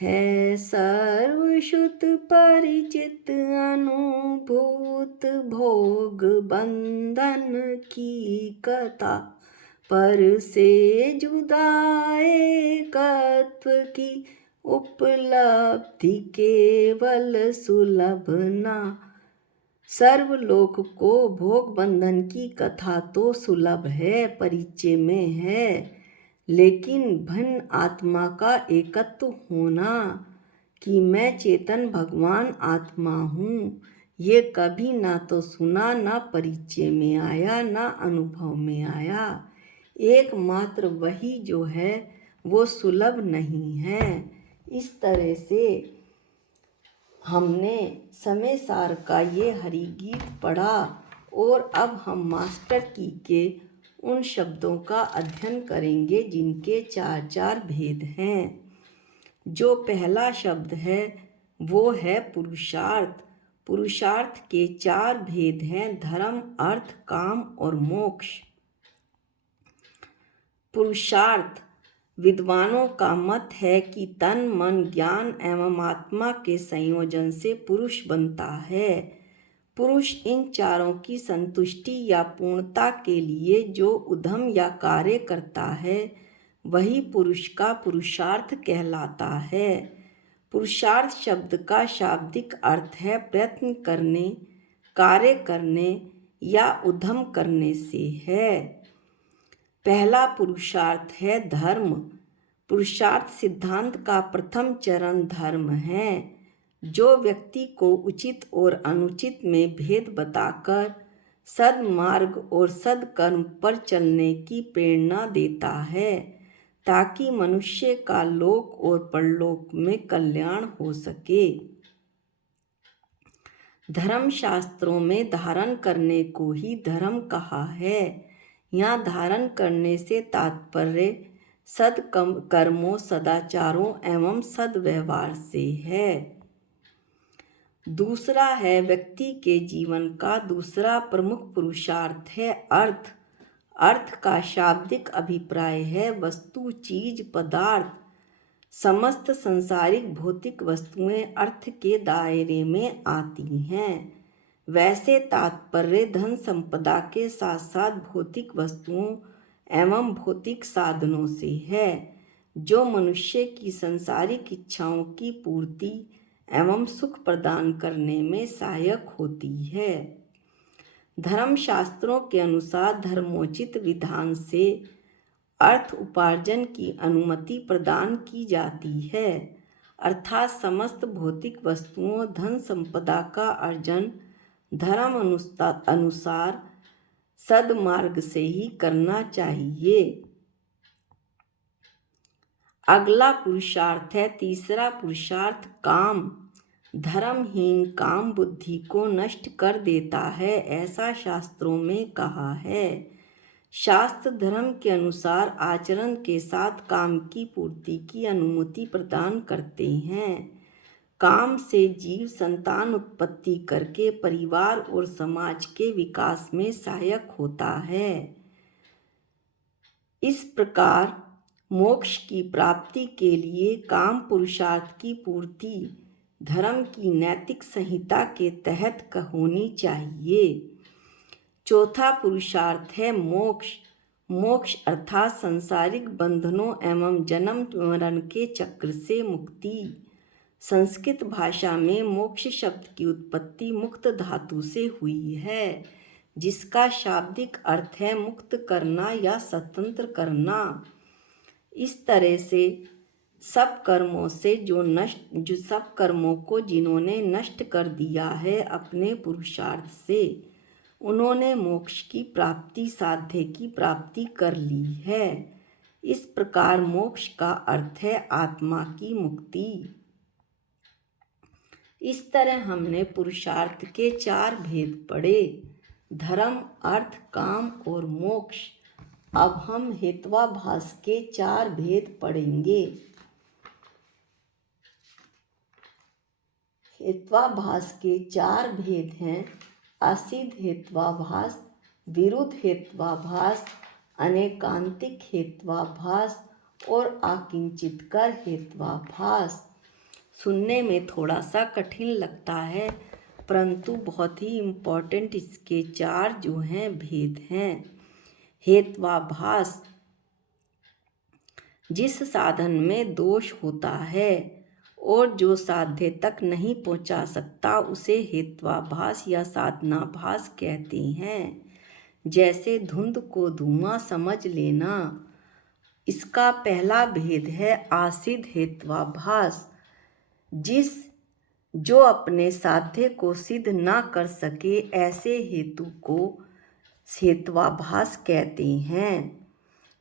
है सर्वश्रुत परिचित अनुभूत भोग बंधन की कथा, पर से जुदा एकत्व की उपलब्धि केवल सुलभ ना। सर्वलोक को भोग बंधन की कथा तो सुलभ है, परिचय में है, लेकिन भिन्न आत्मा का एकत्व होना कि मैं चेतन भगवान आत्मा हूँ, ये कभी ना तो सुना, ना परिचय में आया, ना अनुभव में आया। एकमात्र वही जो है वो सुलभ नहीं है। इस तरह से हमने समय सार का ये हरि गीत पढ़ा और अब हम मास्टर की के उन शब्दों का अध्ययन करेंगे जिनके चार चार भेद हैं। जो पहला शब्द है वो है पुरुषार्थ। पुरुषार्थ के चार भेद हैं, धर्म, अर्थ, काम और मोक्ष। पुरुषार्थ विद्वानों का मत है कि तन, मन, ज्ञान एवं आत्मा के संयोजन से पुरुष बनता है। पुरुष इन चारों की संतुष्टि या पूर्णता के लिए जो उद्यम या कार्य करता है वही पुरुष का पुरुषार्थ कहलाता है। पुरुषार्थ शब्द का शाब्दिक अर्थ है प्रयत्न करने, कार्य करने या उद्यम करने से है। पहला पुरुषार्थ है धर्म। पुरुषार्थ सिद्धांत का प्रथम चरण धर्म है, जो व्यक्ति को उचित और अनुचित में भेद बताकर सद्मार्ग और सद्कर्म पर चलने की प्रेरणा देता है, ताकि मनुष्य का लोक और परलोक में कल्याण हो सके। धर्म शास्त्रों में धारण करने को ही धर्म कहा है। यहाँ धारण करने से तात्पर्य सद्कर्मों, सदाचारों एवं सद्व्यवहार से है। दूसरा है व्यक्ति के जीवन का दूसरा प्रमुख पुरुषार्थ है अर्थ। अर्थ का शाब्दिक अभिप्राय है वस्तु, चीज, पदार्थ। समस्त संसारिक भौतिक वस्तुएं अर्थ के दायरे में आती हैं। वैसे तात्पर्य धन संपदा के साथ साथ भौतिक वस्तुओं एवं भौतिक साधनों से है, जो मनुष्य की संसारिक इच्छाओं की पूर्ति एवं सुख प्रदान करने में सहायक होती है। धर्म शास्त्रों के अनुसार धर्मोचित विधान से अर्थ उपार्जन की अनुमति प्रदान की जाती है, अर्थात समस्त भौतिक वस्तुओं धन संपदा का अर्जन धर्म अनुसार सद्मार्ग से ही करना चाहिए। अगला पुरुषार्थ है तीसरा पुरुषार्थ काम। धर्महीन काम बुद्धि को नष्ट कर देता है, ऐसा शास्त्रों में कहा है। शास्त्र धर्म के अनुसार आचरण के साथ काम की पूर्ति की अनुमति प्रदान करते हैं। काम से जीव संतान उत्पत्ति करके परिवार और समाज के विकास में सहायक होता है। इस प्रकार मोक्ष की प्राप्ति के लिए काम पुरुषार्थ की पूर्ति धर्म की नैतिक संहिता के तहत होनी चाहिए। चौथा पुरुषार्थ है मोक्ष। मोक्ष अर्थात संसारिक बंधनों एवं जन्म मरण के चक्र से मुक्ति। संस्कृत भाषा में मोक्ष शब्द की उत्पत्ति मुक्त धातु से हुई है, जिसका शाब्दिक अर्थ है मुक्त करना या स्वतंत्र करना। इस तरह से सब कर्मों को जिन्होंने नष्ट कर दिया है अपने पुरुषार्थ से, उन्होंने मोक्ष की प्राप्ति, साध्य की प्राप्ति कर ली है। इस प्रकार मोक्ष का अर्थ है आत्मा की मुक्ति। इस तरह हमने पुरुषार्थ के चार भेद पढ़े, धर्म, अर्थ, काम और मोक्ष। अब हम हेत्वाभास के चार भेद पढ़ेंगे। हेत्वाभास के चार भेद हैं असिद्ध हेत्वाभास, विरुद्ध हेत्वाभास, अनेकांतिक हेत्वाभास और आकिंचितकर हेत्वाभास। सुनने में थोड़ा सा कठिन लगता है, परंतु बहुत ही इम्पोर्टेंट इसके 4 जो हैं भेद हैं। हेत्वाभास, जिस साधन में दोष होता है और जो साध्य तक नहीं पहुंचा सकता उसे हेत्वाभास या साधनाभास कहते हैं। जैसे धुंध को धुआं समझ लेना, इसका पहला भेद है आसिध हेत्वाभास। जो अपने साध्य को सिद्ध ना कर सके ऐसे हेतु को हेत्वाभास कहते हैं,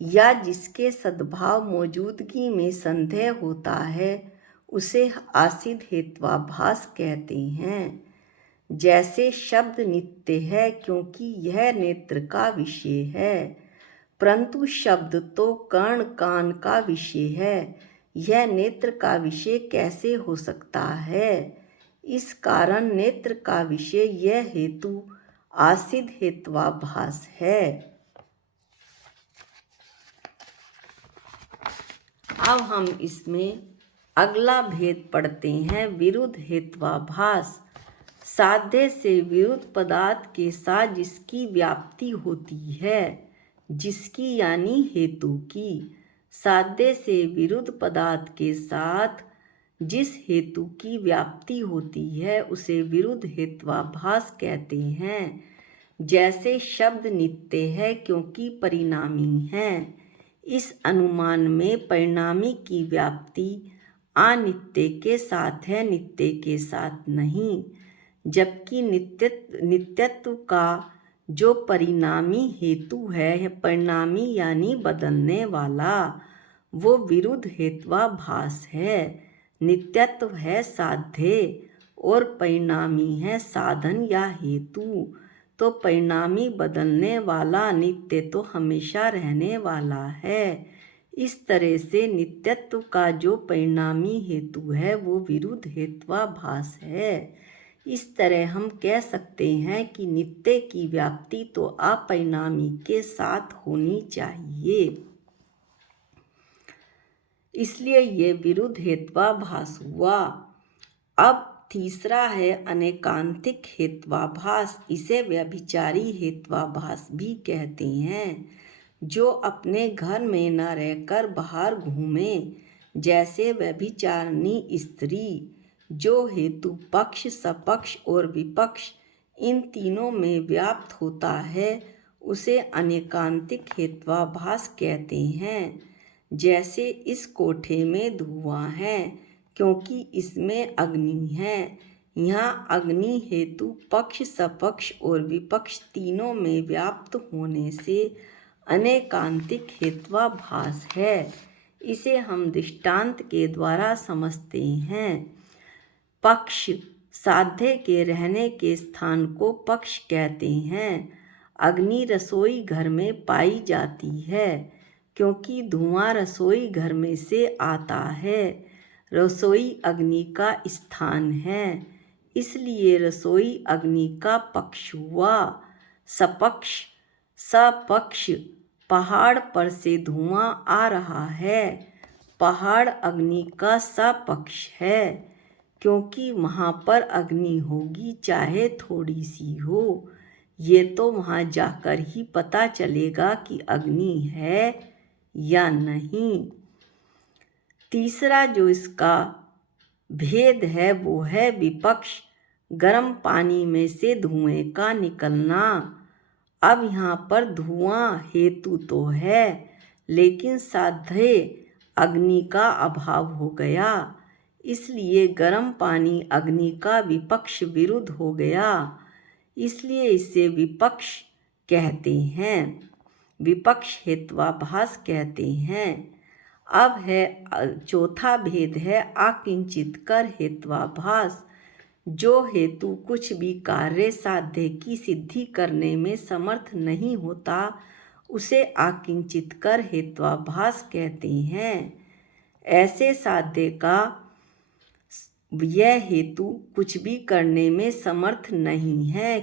या जिसके सद्भाव मौजूदगी में संदेह होता है उसे आसिध हेत्वाभास कहते हैं। जैसे शब्द नित्य है क्योंकि यह नेत्र का विषय है, परंतु शब्द तो कर्ण कान का विषय है, यह नेत्र का विषय कैसे हो सकता है। इस कारण नेत्र का विषय यह हेतु आसिध हेत्वाभास है। अब हम इसमें अगला भेद पढ़ते हैं, विरुद्ध हेत्वाभास। साध्य से विरुद्ध पदार्थ के साथ जिसकी व्याप्ति होती है, जिसकी यानी हेतु की, साध्य से विरुद्ध पदार्थ के साथ जिस हेतु की व्याप्ति होती है उसे विरुद्ध हेत्वाभास कहते हैं। जैसे शब्द नित्य है क्योंकि परिणामी है, इस अनुमान में परिणामी की व्याप्ति अनित्य के साथ है, नित्य के साथ नहीं। जबकि नित्यत्व का जो परिणामी हेतु है, परिणामी यानी बदलने वाला, वो विरुद्ध हेत्वाभास है। नित्यत्व है साध्य और परिणामी है साधन या हेतु। तो परिणामी बदलने वाला, नित्य तो हमेशा रहने वाला है। इस तरह से नित्यत्व का जो परिणामी हेतु है वो विरुद्ध हेत्वाभास है। इस तरह हम कह सकते हैं कि नित्य की व्याप्ति तो अपरिणामी के साथ होनी चाहिए, इसलिए ये विरुद्ध हेत्वाभास हुआ। अब तीसरा है अनेकांतिक हेत्वाभास। इसे व्यभिचारी हेत्वाभास भी कहते हैं। जो अपने घर में न रहकर बाहर घूमे, जैसे व्यभिचारिणी स्त्री। जो हेतु पक्ष, सपक्ष और विपक्ष इन तीनों में व्याप्त होता है उसे अनेकांतिक हेत्वाभास कहते हैं। जैसे इस कोठे में धुआं है क्योंकि इसमें अग्नि है। यहाँ अग्नि हेतु पक्ष, सपक्ष और विपक्ष तीनों में व्याप्त होने से अनेकांतिक हेत्वाभास है। इसे हम दृष्टांत के द्वारा समझते हैं। पक्ष, साध्य के रहने के स्थान को पक्ष कहते हैं। अग्नि रसोई घर में पाई जाती है क्योंकि धुआं रसोई घर में से आता है। रसोई अग्नि का स्थान है, इसलिए रसोई अग्नि का पक्ष हुआ। सपक्ष, सपक्ष, पहाड़ पर से धुआं आ रहा है, पहाड़ अग्नि का सपक्ष है क्योंकि वहाँ पर अग्नि होगी चाहे थोड़ी सी हो। ये तो वहाँ जाकर ही पता चलेगा कि अग्नि है या नहीं। तीसरा जो इसका भेद है वो है विपक्ष, गर्म पानी में से धुएं का निकलना। अब यहाँ पर धुआं हेतु तो है लेकिन साध्य अग्नि का अभाव हो गया, इसलिए गर्म पानी अग्नि का विपक्ष विरुद्ध हो गया, इसलिए इसे विपक्ष कहते हैं, विपक्ष हेत्वाभास कहते हैं। अब है चौथा भेद है अकिंचितकर हेत्वाभास। जो हेतु कुछ भी कार्य साध्य की सिद्धि करने में समर्थ नहीं होता उसे अकिंचितकर हेत्वाभास कहते हैं। ऐसे साध्य का यह हेतु कुछ भी करने में समर्थ नहीं है।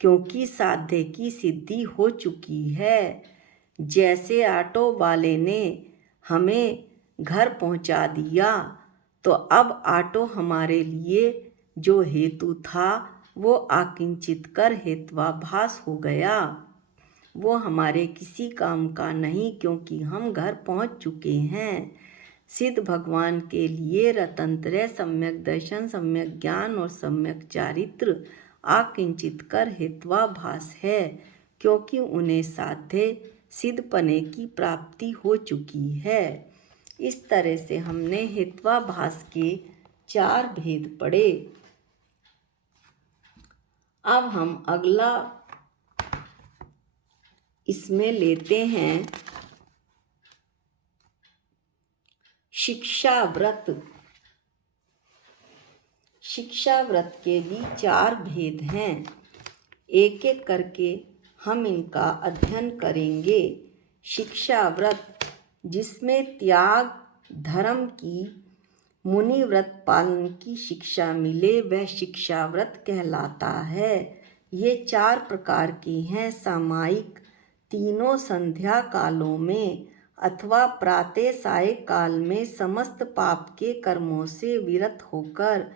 क्योंकि साध्य की सिद्धि हो चुकी है। जैसे ऑटो वाले ने हमें घर पहुंचा दिया तो अब आटो हमारे लिए जो हेतु था वो आकिंचित कर हेत्वाभास हो गया। वो हमारे किसी काम का नहीं, क्योंकि हम घर पहुंच चुके हैं। सिद्ध भगवान के लिए रतनत्रय, सम्यक दर्शन, सम्यक ज्ञान और सम्यक चारित्र आकिंचित कर हेत्वाभास है, क्योंकि उन्हें साध्य सिद्धपने की प्राप्ति हो चुकी है। इस तरह से हमने हेत्वाभास के 4 भेद पढ़े। अब हम अगला इसमें लेते हैं शिक्षा व्रत। शिक्षा व्रत के भी 4 भेद हैं। एक एक करके हम इनका अध्ययन करेंगे। शिक्षा व्रत, जिसमें त्याग, धर्म की, मुनि व्रत पालन की शिक्षा मिले, वह शिक्षा व्रत कहलाता है। ये 4 प्रकार के हैं। सामायिक, तीनों संध्या कालों में अथवा प्रातः साय काल में समस्त पाप के कर्मों से विरत होकर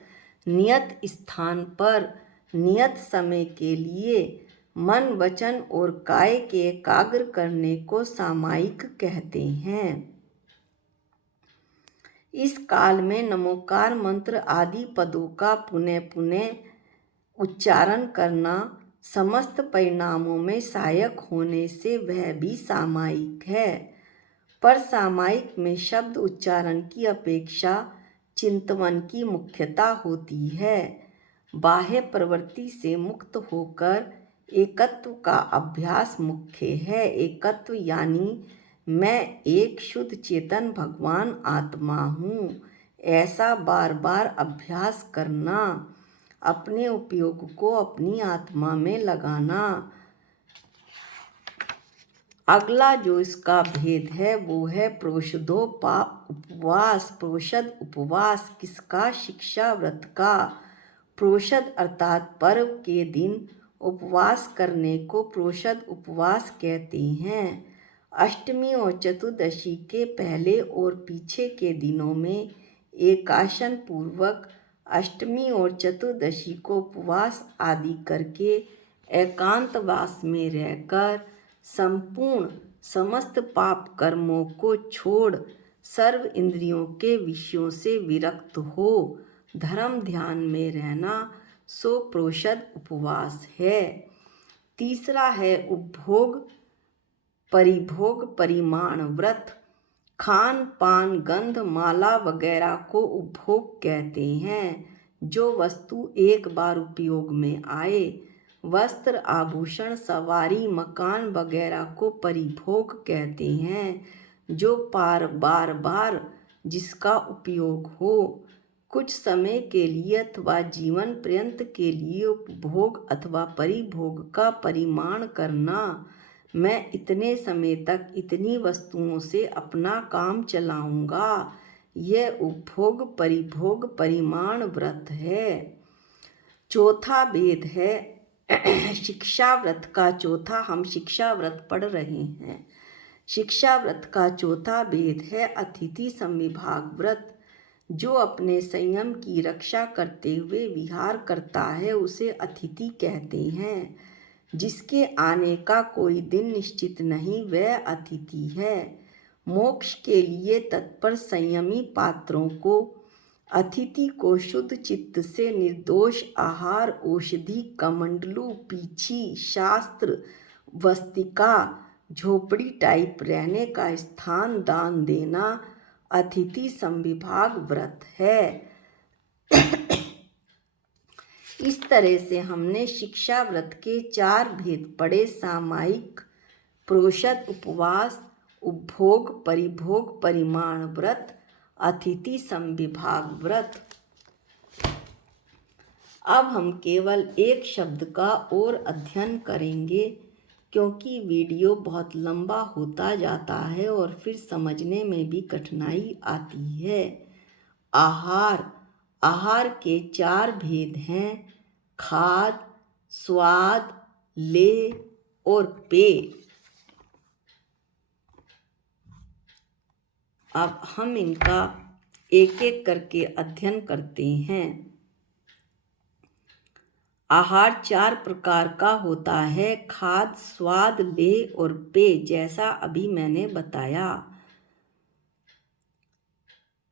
नियत स्थान पर नियत समय के लिए मन, वचन और काय के एकाग्र करने को सामायिक कहते हैं। इस काल में नमोकार मंत्र आदि पदों का पुनः पुनः उच्चारण करना समस्त परिणामों में सहायक होने से वह भी सामायिक है। पर सामायिक में शब्द उच्चारण की अपेक्षा चिंतवन की मुख्यता होती है। बाह्य प्रवृत्ति से मुक्त होकर एकत्व का अभ्यास मुख्य है। एकत्व यानी मैं एक शुद्ध चेतन भगवान आत्मा हूँ, ऐसा बार बार अभ्यास करना, अपने उपयोग को अपनी आत्मा में लगाना। अगला जो इसका भेद है वो है प्रोषदोपा उपवास। प्रोषद उपवास किसका? शिक्षा व्रत का। प्रोषद अर्थात पर्व के दिन उपवास करने को प्रोषद उपवास कहते हैं। अष्टमी और चतुर्दशी के पहले और पीछे के दिनों में एकासन पूर्वक अष्टमी और चतुर्दशी को उपवास आदि करके एकांतवास में रहकर संपूर्ण समस्त पाप कर्मों को छोड़ सर्व इंद्रियों के विषयों से विरक्त हो धर्म ध्यान में रहना सो प्रोषद उपवास है। तीसरा है उपभोग परिभोग परिमाण व्रत। खान पान, गंध, माला वगैरह को उपभोग कहते हैं। जो वस्तु एक बार उपयोग में आए, वस्त्र, आभूषण, सवारी, मकान वगैरह को परिभोग कहते हैं। जो बार बार जिसका उपयोग हो, कुछ समय के लिए अथवा जीवन पर्यंत के लिए उपभोग अथवा परिभोग का परिमाण करना। मैं इतने समय तक इतनी वस्तुओं से अपना काम चलाऊंगा, यह उपभोग परिभोग परिमाण व्रत है। चौथा भेद है शिक्षा व्रत का। चौथा, हम शिक्षा व्रत पढ़ रहे हैं। शिक्षा व्रत का चौथा भेद है अतिथि संविभाग व्रत। जो अपने संयम की रक्षा करते हुए विहार करता है उसे अतिथि कहते हैं। जिसके आने का कोई दिन निश्चित नहीं, वह अतिथि है। मोक्ष के लिए तत्पर संयमी पात्रों को, अतिथि को शुद्ध चित्त से निर्दोष आहार, औषधि, कमंडलू, पीछी, शास्त्र, वस्तिका, झोपड़ी टाइप रहने का स्थान दान देना अतिथि संविभाग व्रत है। इस तरह से हमने शिक्षा व्रत के 4 भेद पढ़े। सामायिक, प्रोषद उपवास, उपभोग परिभोग परिमाण व्रत, अतिथि संविभाग व्रत। अब हम केवल एक शब्द का और अध्ययन करेंगे, क्योंकि वीडियो बहुत लंबा होता जाता है और फिर समझने में भी कठिनाई आती है। आहार। आहार के 4 भेद हैं, खाद, स्वाद, लेह और पेय। अब हम इनका एक एक करके अध्ययन करते हैं। आहार 4 प्रकार का होता है, खाद्य, स्वाद, लेह और पेय, जैसा अभी मैंने बताया।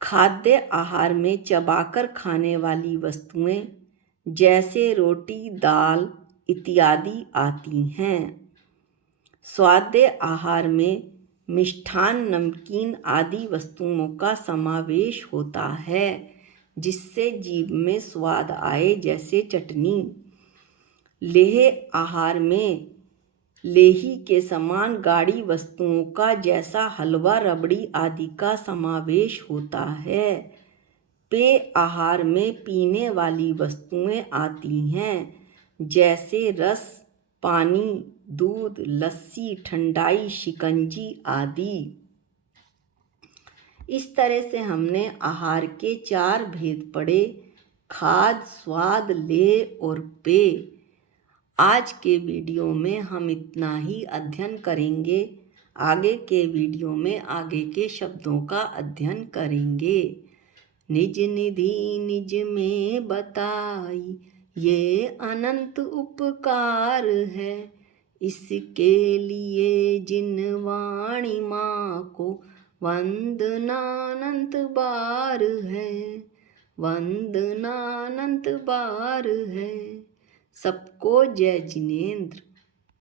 खाद्य आहार में चबाकर खाने वाली वस्तुएं जैसे रोटी, दाल इत्यादि आती हैं। स्वाद्य आहार में मिष्ठान, नमकीन आदि वस्तुओं का समावेश होता है जिससे जीभ में स्वाद आए, जैसे चटनी। लेह आहार में लेही के समान गाढ़ी वस्तुओं का, जैसा हलवा, रबड़ी आदि का समावेश होता है। पेय आहार में पीने वाली वस्तुएं आती हैं, जैसे रस, पानी, दूध, लस्सी, ठंडाई, शिकंजी आदि। इस तरह से हमने आहार के 4 भेद पढ़े, खाद्य, स्वाद, लेह और पेय। आज के वीडियो में हम इतना ही अध्ययन करेंगे। आगे के वीडियो में आगे के शब्दों का अध्ययन करेंगे। निज निधि निज में बताई, ये अनंत उपकार है। इसके लिए जिन वाणी माँ को वंदनानंत बार है, वंदनानंत बार है। सबको जय जिनेंद्र।